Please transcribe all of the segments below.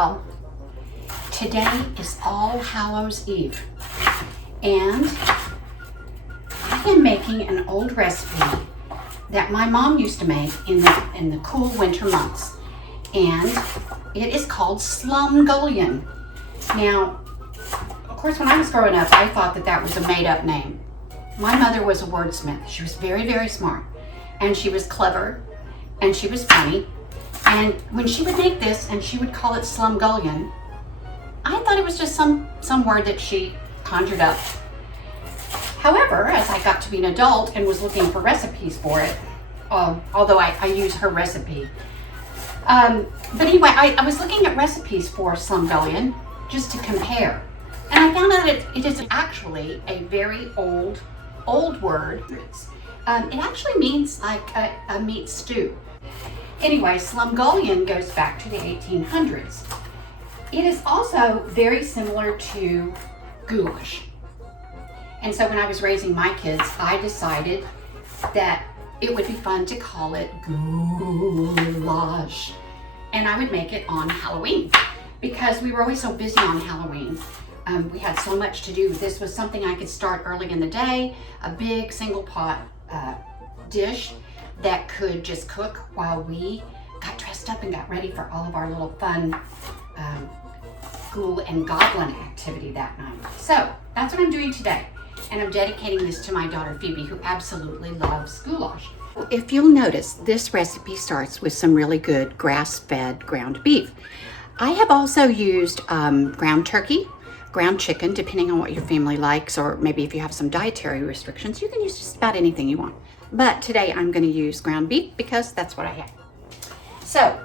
y'all. Today is All Hallows Eve, and I am making an old recipe that my mom used to make in the cool winter months, and it is called Slumgullion. Now, of course, when I was growing up, I thought that was a made-up name. My mother was a wordsmith. She was very, very smart, and she was clever, and she was funny. And when she would make this and she would call it Slumgullion, I thought it was just some word that she conjured up. However, as I got to be an adult and was looking for recipes for it, although I use her recipe. But anyway, I was looking at recipes for Slumgullion just to compare. And I found out it is actually a very old word. It actually means like a meat stew. Anyway, Slumgullion goes back to the 1800s. It is also very similar to goulash. And so when I was raising my kids, I decided that it would be fun to call it goulash. And I would make it on Halloween because we were always so busy on Halloween. We had so much to do. This was something I could start early in the day, a big single pot dish that could just cook while we got dressed up and got ready for all of our little fun ghoul and goblin activity that night. So that's what I'm doing today. And I'm dedicating this to my daughter Phoebe, who absolutely loves goulash. If you'll notice, this recipe starts with some really good grass-fed ground beef. I have also used ground turkey, ground chicken, depending on what your family likes, or maybe if you have some dietary restrictions, you can use just about anything you want. But today I'm going to use ground beef because that's what I have. So,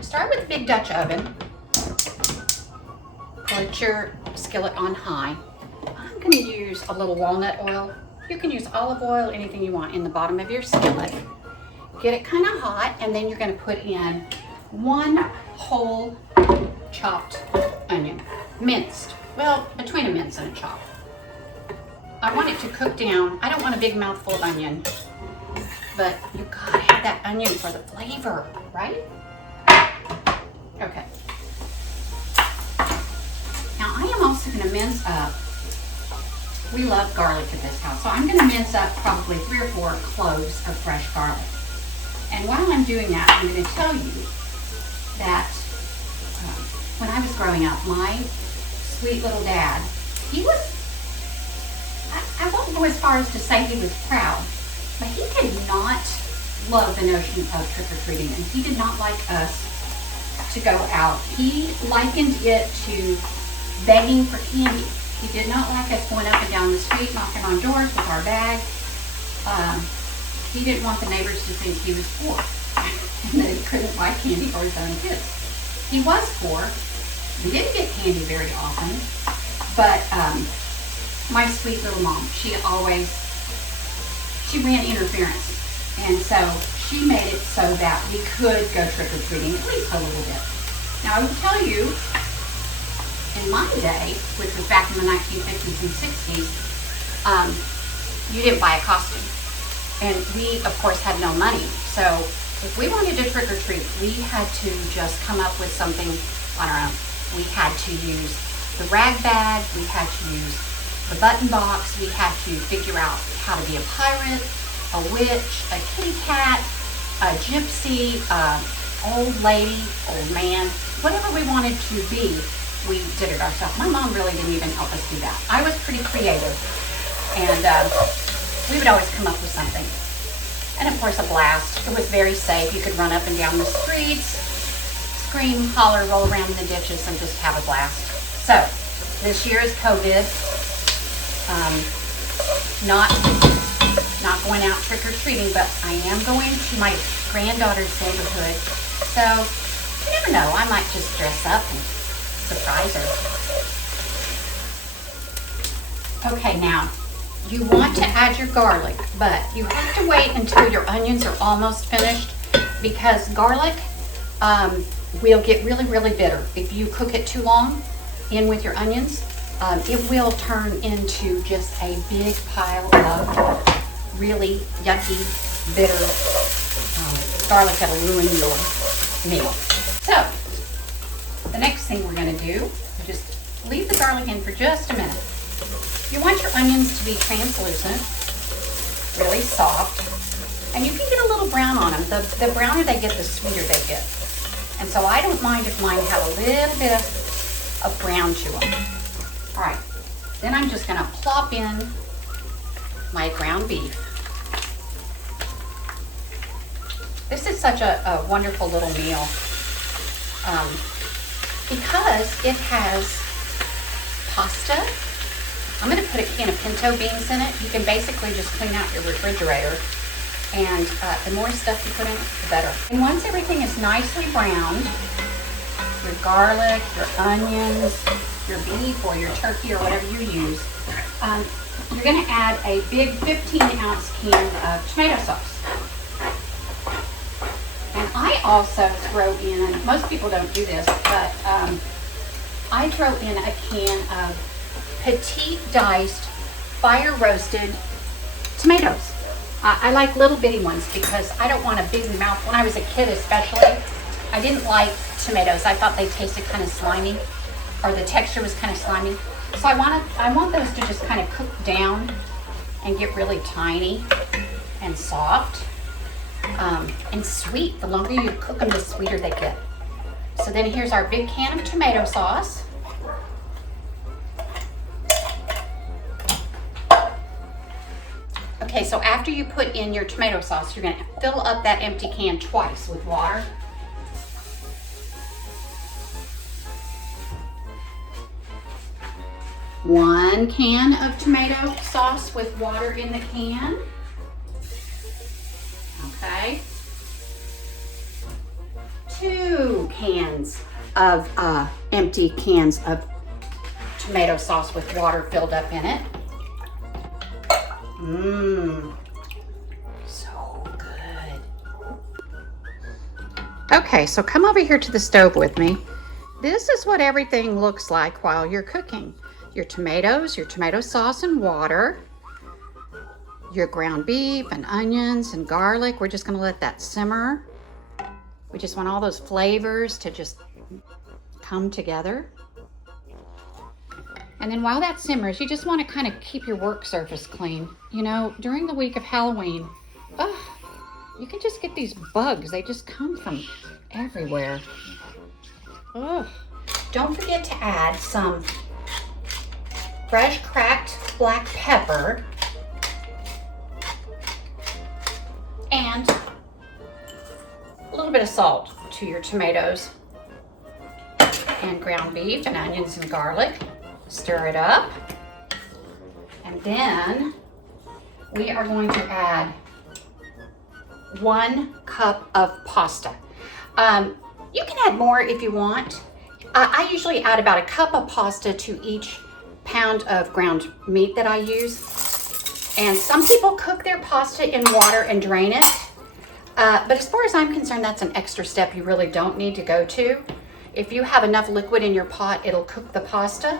start with a big Dutch oven. Put your skillet on high. I'm going to use a little walnut oil. You can use olive oil, anything you want, in the bottom of your skillet. Get it kind of hot, and then you're going to put in one whole chopped onion, minced. Well, between a mince and a chop. I want it to cook down. I don't want a big mouthful of onion, but you gotta have that onion for the flavor, right? Okay. Now I am also gonna mince up. We love garlic at this house, so I'm gonna mince up probably 3 or 4 cloves of fresh garlic. And while I'm doing that, I'm gonna tell you that when I was growing up, my sweet little dad, he was, I won't go as far as to say he was proud, but he did not love the notion of trick-or-treating, and he did not like us to go out. He likened it to begging for candy. He did not like us going up and down the street knocking on doors with our bag. He didn't want the neighbors to think he was poor and that he couldn't buy candy for his own kids. He was poor. We didn't get candy very often, but my sweet little mom, she ran interference. And so she made it so that we could go trick-or-treating at least a little bit. Now I will tell you, in my day, which was back in the 1950s and 60s, you didn't buy a costume. And we, of course, had no money. So if we wanted to trick-or-treat, we had to just come up with something on our own. We had to use the rag bag, we had to use the button box, we had to figure out how to be a pirate, a witch, a kitty cat, a gypsy, old lady, old man, whatever we wanted to be, we did it ourselves. My mom really didn't even help us do that. I was pretty creative, and we would always come up with something. And of course, a blast. It was very safe. You could run up and down the streets, scream, holler, roll around in the ditches, and just have a blast. So, this year is COVID. Not going out trick-or-treating, but I am going to my granddaughter's neighborhood. So, you never know. I might just dress up and surprise her. Okay, now, you want to add your garlic, but you have to wait until your onions are almost finished because garlic will get really, really bitter. If you cook it too long in with your onions, it will turn into just a big pile of really yucky, bitter garlic that'll ruin your meal. So, next thing we're gonna do, just leave the garlic in for just a minute. You want your onions to be translucent, really soft, and you can get a little brown on them. The browner they get, the sweeter they get. And so I don't mind if mine have a little bit of brown to them. All right, then I'm just gonna plop in my ground beef. This is such a wonderful little meal because it has pasta. I'm gonna put a can of pinto beans in it. You can basically just clean out your refrigerator, and the more stuff you put in, the better. And once everything is nicely browned, your garlic, your onions, your beef or your turkey or whatever you use, you're gonna add a big 15-ounce can of tomato sauce. And I also throw in, most people don't do this, but I throw in a can of petite diced, fire roasted tomatoes. I like little bitty ones because I don't want a big mouth. When I was a kid especially, I didn't like tomatoes. I thought they tasted kind of slimy, or the texture was kind of slimy. So I want those to just kind of cook down and get really tiny and soft and sweet. The longer you cook them, the sweeter they get. So then here's our big can of tomato sauce. Okay, so after you put in your tomato sauce, you're gonna fill up that empty can twice with water. One can of tomato sauce with water in the can. Okay. 2 cans of empty cans of tomato sauce with water filled up in it. So good. Okay, so come over here to the stove with me. This is what everything looks like while you're cooking. Your tomatoes, your tomato sauce and water, your ground beef and onions and garlic. We're just gonna let that simmer. We just want all those flavors to just come together. And then while that simmers, you just want to kind of keep your work surface clean. You know, during the week of Halloween, you can just get these bugs. They just come from everywhere. Don't forget to add some fresh cracked black pepper and a little bit of salt to your tomatoes and ground beef and onions and garlic. Stir it up, and then we are going to add 1 cup of pasta. You can add more if you want. I usually add about a cup of pasta to each pound of ground meat that I use. And some people cook their pasta in water and drain it. But as far as I'm concerned, that's an extra step you really don't need to go to. If you have enough liquid in your pot, it'll cook the pasta,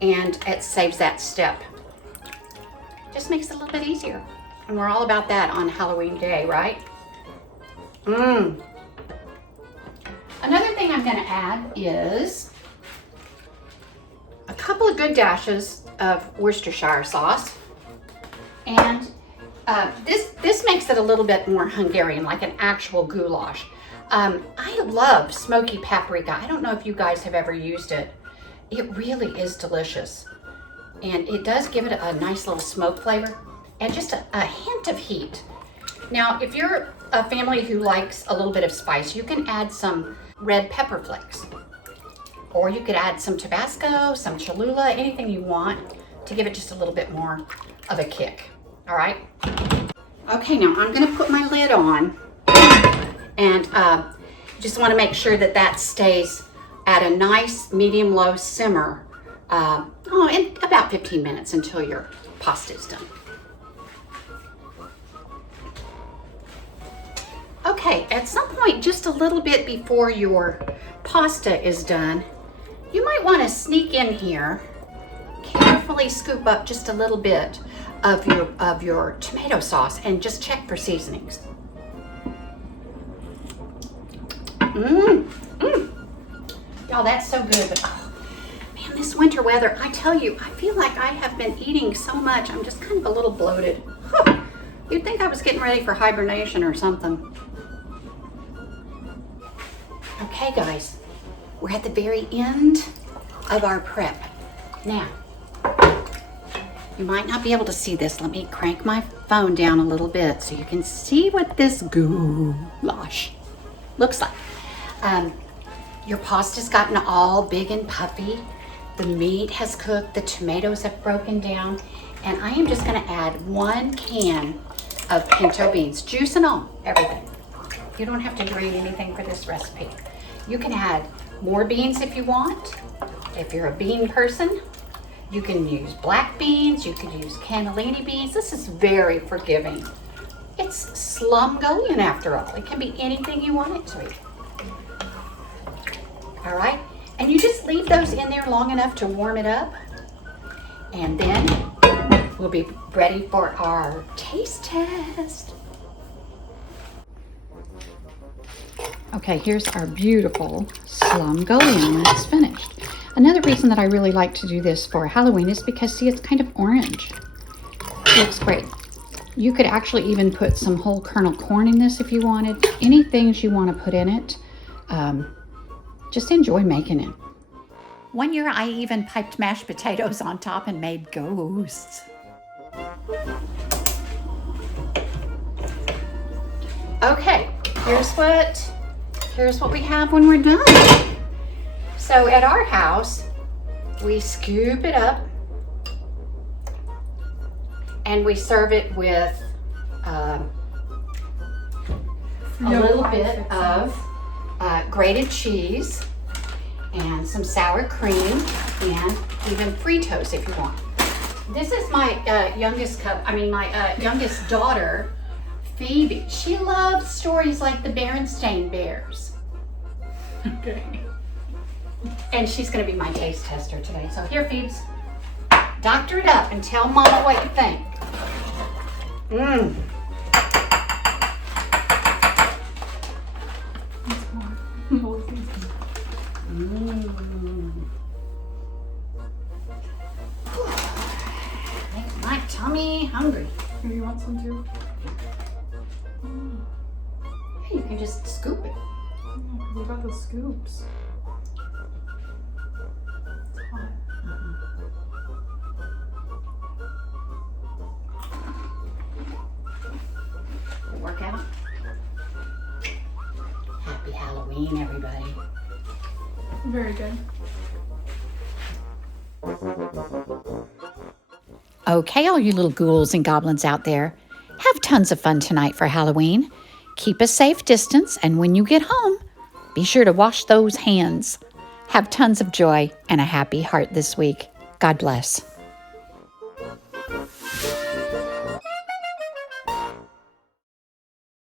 and it saves that step. Just makes it a little bit easier. And we're all about that on Halloween day, right? Another thing I'm gonna add is a couple of good dashes of Worcestershire sauce. And this makes it a little bit more Hungarian, like an actual goulash. I love smoky paprika. I don't know if you guys have ever used it. It really is delicious. And it does give it a nice little smoke flavor and just a hint of heat. Now, if you're a family who likes a little bit of spice, you can add some red pepper flakes. Or you could add some Tabasco, some Cholula, anything you want to give it just a little bit more of a kick. All right? Okay, now I'm gonna put my lid on, and just wanna make sure that that stays at a nice medium-low simmer in about 15 minutes until your pasta is done. Okay, at some point, just a little bit before your pasta is done, you might want to sneak in here, carefully scoop up just a little bit of your tomato sauce and just check for seasonings. Y'all, that's so good, but oh, man, this winter weather, I tell you, I feel like I have been eating so much. I'm just kind of a little bloated. You'd think I was getting ready for hibernation or something. Okay, guys, we're at the very end of our prep. Now, you might not be able to see this. Let me crank my phone down a little bit so you can see what this goulash looks like. Your pasta's gotten all big and puffy. The meat has cooked, the tomatoes have broken down, and I am just gonna add 1 can of pinto beans, juice and all, everything. You don't have to drain anything for this recipe. You can add more beans if you want. If you're a bean person, you can use black beans, you could use cannellini beans. This is very forgiving. It's Slumgullion after all. It can be anything you want it to be. All right, and you just leave those in there long enough to warm it up, and then we'll be ready for our taste test. Okay, here's our beautiful Slumgullion when it's finished. Another reason that I really like to do this for Halloween is because, see, it's kind of orange. It looks great. You could actually even put some whole kernel corn in this if you wanted. Any things you want to put in it. Just enjoy making it. One year I even piped mashed potatoes on top and made ghosts. Okay, here's what we have when we're done. So at our house, we scoop it up and we serve it with a little bit of grated cheese and some sour cream and even Fritos if you want. This is my youngest daughter, Phoebe. She loves stories like the Berenstain Bears. Okay. And she's gonna be my taste tester today. So here, Phoebes, doctor it up and tell Mama what you think. Mmm. Makes my tummy hungry. Do you want some too? Hey, you can just scoop it. What about the scoops? It's hot. Work out. Happy Halloween, everybody. Very good. Okay, all you little ghouls and goblins out there, have tons of fun tonight for Halloween. Keep a safe distance, and when you get home, be sure to wash those hands. Have tons of joy and a happy heart this week. God bless.